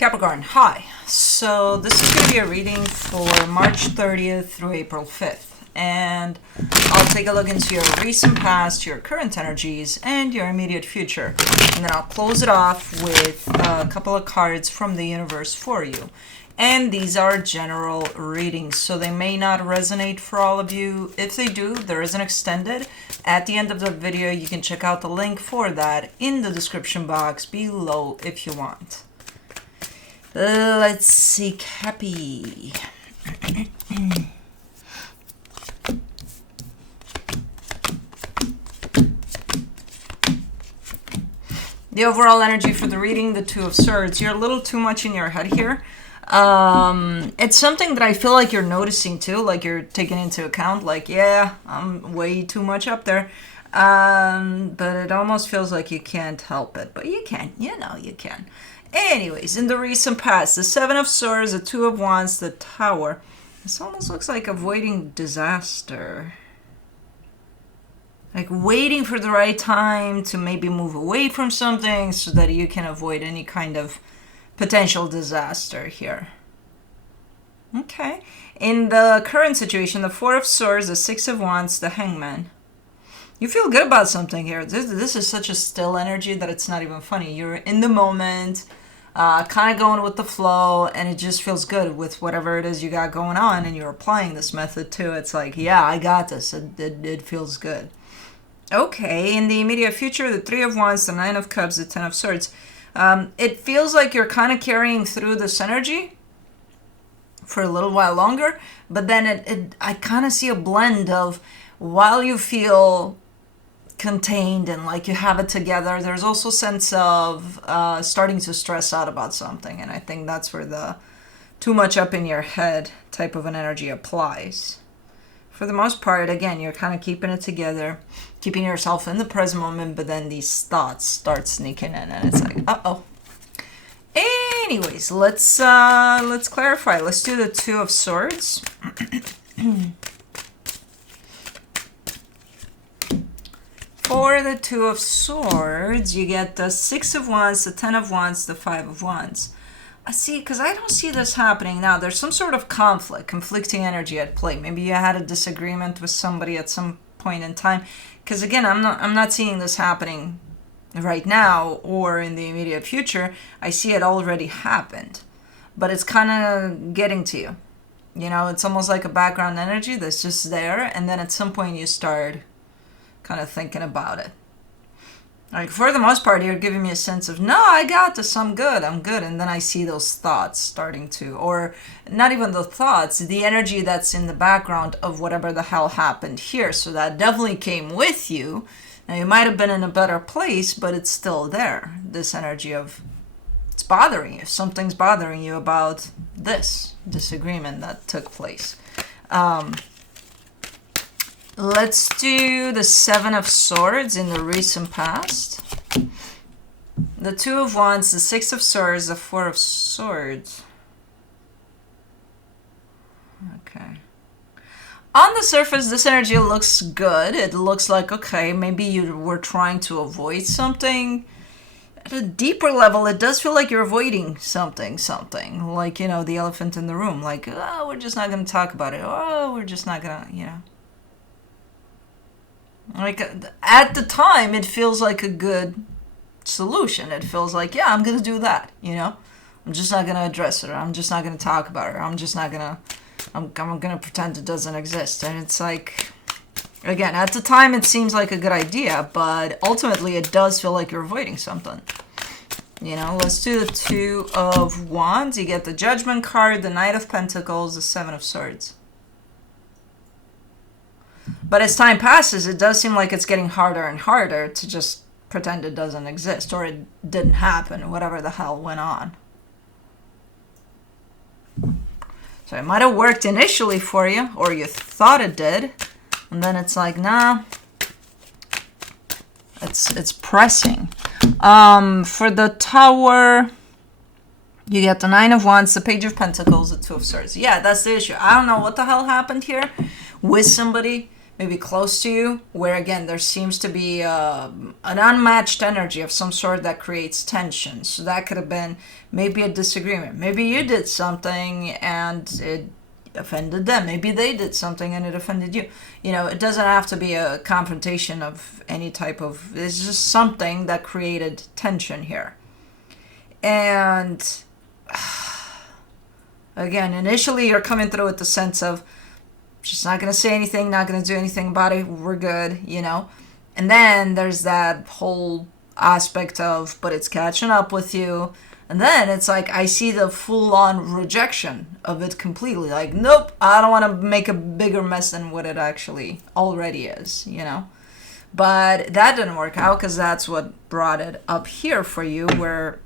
Capricorn, hi. So this is going to be a reading for March 30th through April 5th. And I'll take a look into your recent past, your current energies, and your immediate future. And then I'll close it off with a couple of cards from the universe for you. And these are general readings, so they may not resonate for all of you. If they do, there is an extended. At the end of the video, you can check out the link for that in the description box below if you want. Let's see, Cappy. The overall energy for the reading, the Two of Swords. You're a little too much in your head here. It's something that I feel like you're noticing too, like you're taking into account, like, yeah, I'm way too much up there. But it almost feels like you can't help it, but you can, you know, you can. Anyways, in the recent past, the Seven of Swords, the Two of Wands, the Tower. This almost looks like avoiding disaster. Like waiting for the right time to maybe move away from something so that you can avoid any kind of potential disaster here. Okay. In the current situation, the Four of Swords, the Six of Wands, the Hangman. You feel good about something here. This is such a still energy that it's not even funny. You're in the moment, kind of going with the flow, and it just feels good with whatever it is you got going on, and you're applying this method too. It's like, yeah, I got this. It feels good. Okay, in the immediate future, the Three of Wands, the Nine of Cups, the Ten of Swords. It feels like you're kind of carrying through this energy for a little while longer, but then I kind of see a blend of while you feel contained and like you have it together, there's also a sense of starting to stress out about something, and I think that's where the too much up in your head type of an energy applies. For the most part, again, you're kind of keeping it together, keeping yourself in the present moment, but then these thoughts start sneaking in, and it's like, uh-oh. Anyways, let's clarify. Let's do the Two of Swords. For the Two of Swords, you get the Six of Wands, the Ten of Wands, the Five of Wands. I see, because I don't see this happening now. There's some sort of conflicting energy at play. Maybe you had a disagreement with somebody at some point in time. Because again, I'm not seeing this happening right now or in the immediate future. I see it already happened, but it's kind of getting to you. You know, it's almost like a background energy that's just there, and then at some point you start kind of thinking about it. Like, for the most part, you're giving me a sense of, no, I got this, I'm good. And then I see those thoughts starting to, or not even the thoughts, the energy that's in the background of whatever the hell happened here. So that definitely came with you. Now, you might have been in a better place, but it's still there. This energy of, it's bothering you. Something's bothering you about this disagreement that took place. Let's do the Seven of Swords in the recent past. The Two of Wands, the Six of Swords, the Four of Swords. Okay. On the surface, this energy looks good. It looks like, okay, maybe you were trying to avoid something. At a deeper level, it does feel like you're avoiding something. Like, you know, the elephant in the room. Like, oh, we're just not going to talk about it. Oh, we're just not going to, you know. Like, at the time, it feels like a good solution. It feels like, yeah, I'm going to do that, you know? I'm just not going to address it, or I'm just not going to talk about it, or I'm just not going to, I'm going to pretend it doesn't exist. And it's like, again, at the time, it seems like a good idea, but ultimately, it does feel like you're avoiding something. You know, let's do the Two of Wands. You get the Judgment card, the Knight of Pentacles, the Seven of Swords. But as time passes, it does seem like it's getting harder and harder to just pretend it doesn't exist or it didn't happen, whatever the hell went on. So it might have worked initially for you, or you thought it did, and then it's like, nah, it's pressing. For the Tower, you get the Nine of Wands, the Page of Pentacles, the Two of Swords. Yeah, that's the issue. I don't know what the hell happened here with somebody. maybe close to you, where again there seems to be an unmatched energy of some sort that creates tension. So that could have been maybe a disagreement. Maybe you did something and it offended them. Maybe they did something and it offended you. You know, it doesn't have to be a confrontation of any type of, it's just something that created tension here. And again, initially you're coming through with the sense of just not going to say anything, not going to do anything about it, we're good, you know. And then there's that whole aspect of, but it's catching up with you. And then it's like, I see the full-on rejection of it completely. Like, nope, I don't want to make a bigger mess than what it actually already is, you know. But that didn't work out, because that's what brought it up here for you, where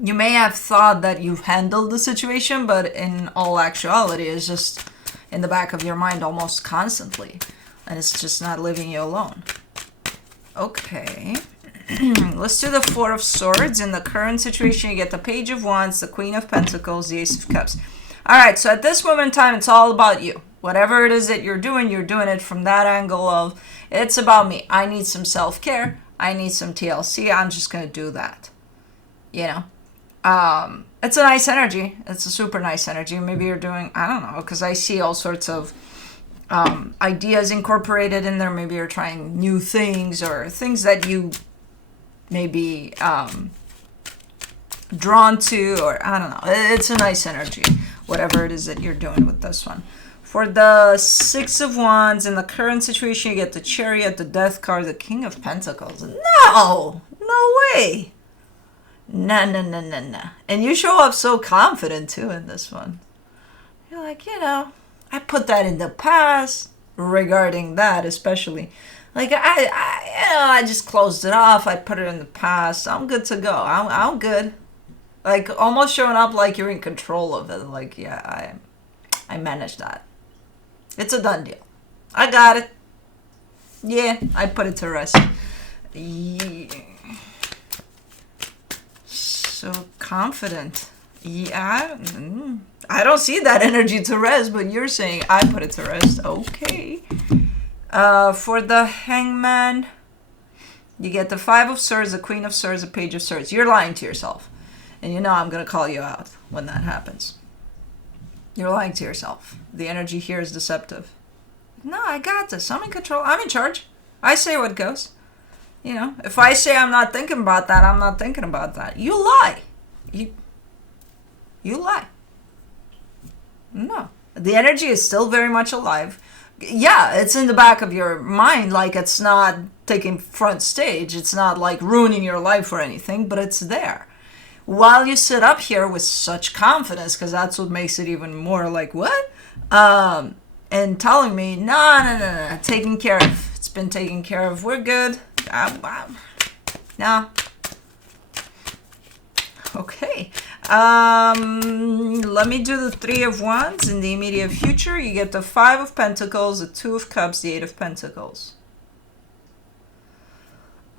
you may have thought that you've handled the situation, but in all actuality, it's just in the back of your mind almost constantly. And it's just not leaving you alone. Okay. Let's do the Four of Swords. In the current situation, you get the Page of Wands, the Queen of Pentacles, the Ace of Cups. All right, so at this moment in time, it's all about you. Whatever it is that you're doing it from that angle of, it's about me. I need some self-care. I need some TLC. I'm just going to do that. You know? It's a nice energy. It's a super nice energy. Maybe you're doing, I don't know, because I see all sorts of ideas incorporated in there. Maybe you're trying new things, or things that you may be drawn to, or I don't know. It's a nice energy, whatever it is that you're doing with this one. For the Six of Wands, in the current situation, you get the Chariot, the Death card, the King of Pentacles. No way. No. And you show up so confident too in this one. You're like, you know, I put that in the past regarding that, especially. Like, I just closed it off. I put it in the past. I'm good to go. I'm good. Like, almost showing up like you're in control of it. Like, yeah, I managed that. It's a done deal. I got it. Yeah, I put it to rest. Yeah. So confident. Yeah, I don't see that energy to rest, but you're saying I put it to rest. Okay. For the Hangman, you get the Five of Swords, the Queen of Swords, the Page of Swords. You're lying to yourself. And you know I'm going to call you out when that happens. You're lying to yourself. The energy here is deceptive. No, I got this. I'm in control. I'm in charge. I say what goes. You know, if I say I'm not thinking about that, I'm not thinking about that. You lie. You lie. No. The energy is still very much alive. Yeah, it's in the back of your mind, like it's not taking front stage. It's not like ruining your life or anything, but it's there. While you sit up here with such confidence, because that's what makes it even more like, what? And telling me, no, taken care of. It's been taken care of. We're good. No. Okay. Let me do the Three of Wands. In the immediate future, you get the Five of Pentacles, the Two of Cups, the Eight of Pentacles.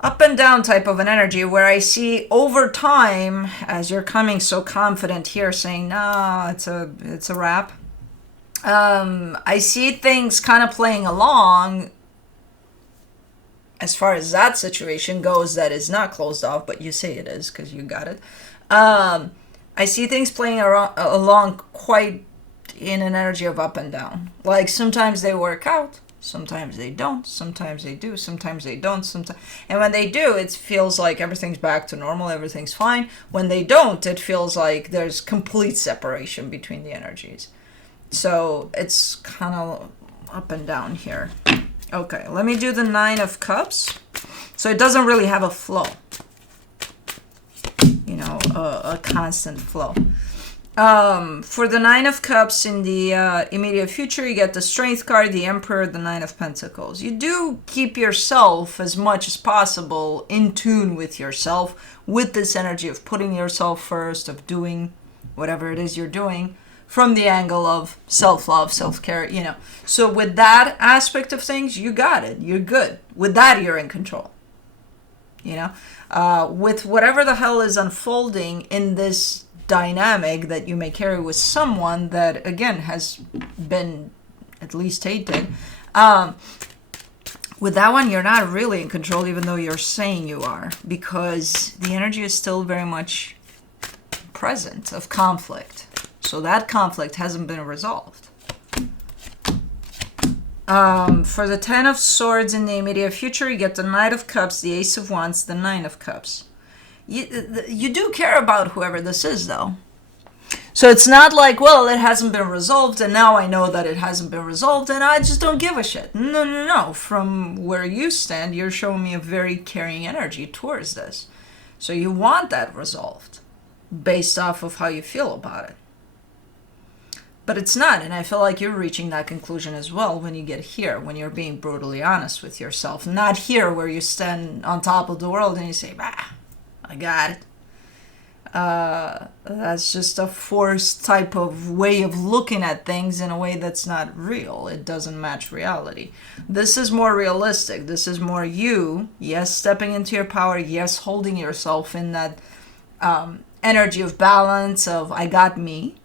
Up and down type of an energy, where I see over time, as you're coming so confident here, saying, no, it's a wrap. I see things kind of playing along as far as that situation goes, that is not closed off, but you say it is because you got it. I see things playing along quite in an energy of up and down. Like sometimes they work out, sometimes they don't, sometimes they do, sometimes they don't. And when they do, it feels like everything's back to normal, everything's fine. When they don't, it feels like there's complete separation between the energies. So it's kind of up and down here. Okay, let me do the Nine of Cups. So it doesn't really have a flow. You know, a constant flow. For the Nine of Cups in the immediate future, you get the Strength card, the Emperor, the Nine of Pentacles. You do keep yourself as much as possible in tune with yourself, with this energy of putting yourself first, of doing whatever it is you're doing, from the angle of self-love, self-care, you know. So with that aspect of things, you got it. You're good. With that, you're in control. You know? With whatever the hell is unfolding in this dynamic that you may carry with someone that, again, has been at least tainted, With that one, you're not really in control, even though you're saying you are, because the energy is still very much present of conflict. So that conflict hasn't been resolved. For the Ten of Swords in the immediate future, you get the Knight of Cups, the Ace of Wands, the Nine of Cups. You do care about whoever this is, though. So it's not like, well, it hasn't been resolved, and now I know that it hasn't been resolved, and I just don't give a shit. No. From where you stand, you're showing me a very caring energy towards this. So you want that resolved based off of how you feel about it. But it's not, and I feel like you're reaching that conclusion as well when you get here, when you're being brutally honest with yourself. Not here where you stand on top of the world and you say, I got it. That's just a forced type of way of looking at things in a way that's not real. It doesn't match reality. This is more realistic. This is more you, yes, stepping into your power, yes, holding yourself in that energy of balance of I got me,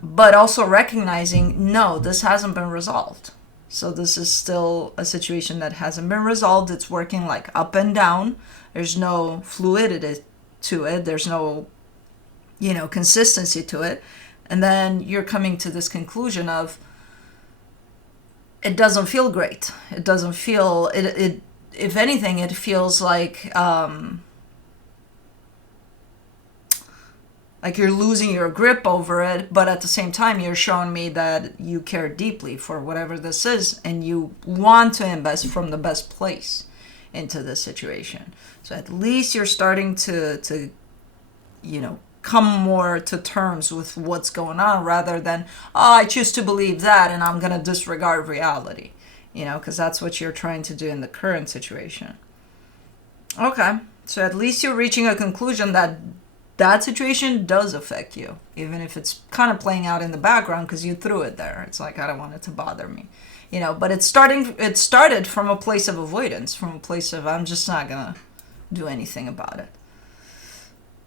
but also recognizing, no, this hasn't been resolved. So this is still a situation that hasn't been resolved. It's working like up and down. There's no fluidity to it. There's no, consistency to it. And then you're coming to this conclusion of it doesn't feel great. It doesn't feel, it if anything, it feels like you're losing your grip over it, but at the same time, you're showing me that you care deeply for whatever this is, and you want to invest from the best place into this situation. So at least you're starting to come more to terms with what's going on, rather than, I choose to believe that, and I'm going to disregard reality, because that's what you're trying to do in the current situation. Okay, so at least you're reaching a conclusion that situation does affect you, even if it's kind of playing out in the background because you threw it there. It's like, I don't want it to bother me, but it started from a place of avoidance, from a place of I'm just not gonna do anything about it.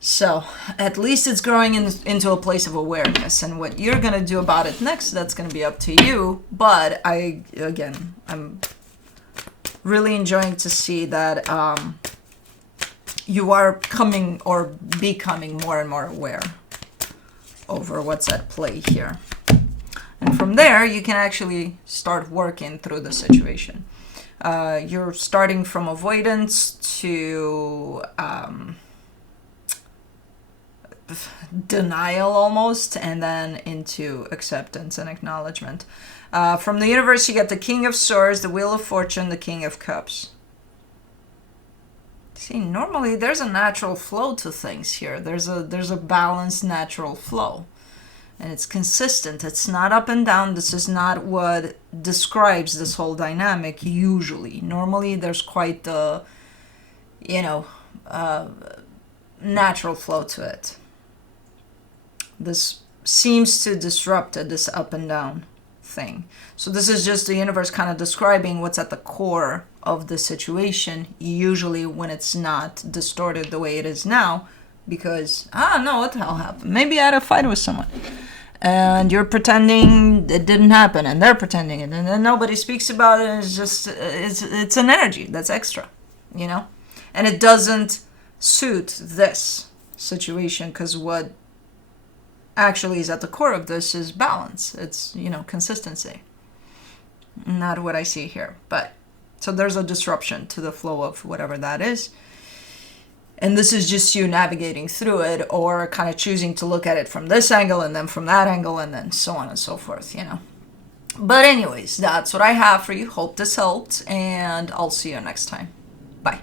So at least it's growing into a place of awareness, and what you're gonna do about it next, that's gonna be up to you. But I'm really enjoying to see that you are coming or becoming more and more aware over what's at play here. And from there, you can actually start working through the situation. You're starting from avoidance to denial almost, and then into acceptance and acknowledgement. From the universe, you get the King of Swords, the Wheel of Fortune, the King of Cups. See, normally there's a natural flow to things here. There's a balanced natural flow. And it's consistent. It's not up and down. This is not what describes this whole dynamic usually. Normally there's quite the, natural flow to it. This seems to disrupt it, this up and down thing. So this is just the universe kind of describing what's at the core of the situation, usually when it's not distorted the way it is now, because, no, what the hell happened? Maybe I had a fight with someone, and you're pretending it didn't happen, and they're pretending it, and then nobody speaks about it. It's just, it's an energy that's extra, and it doesn't suit this situation, because what actually is at the core of this is balance. It's, consistency. Not what I see here, but so there's a disruption to the flow of whatever that is. And this is just you navigating through it, or kind of choosing to look at it from this angle and then from that angle, and then so on and so forth, But anyways, that's what I have for you. Hope this helped, and I'll see you next time. Bye.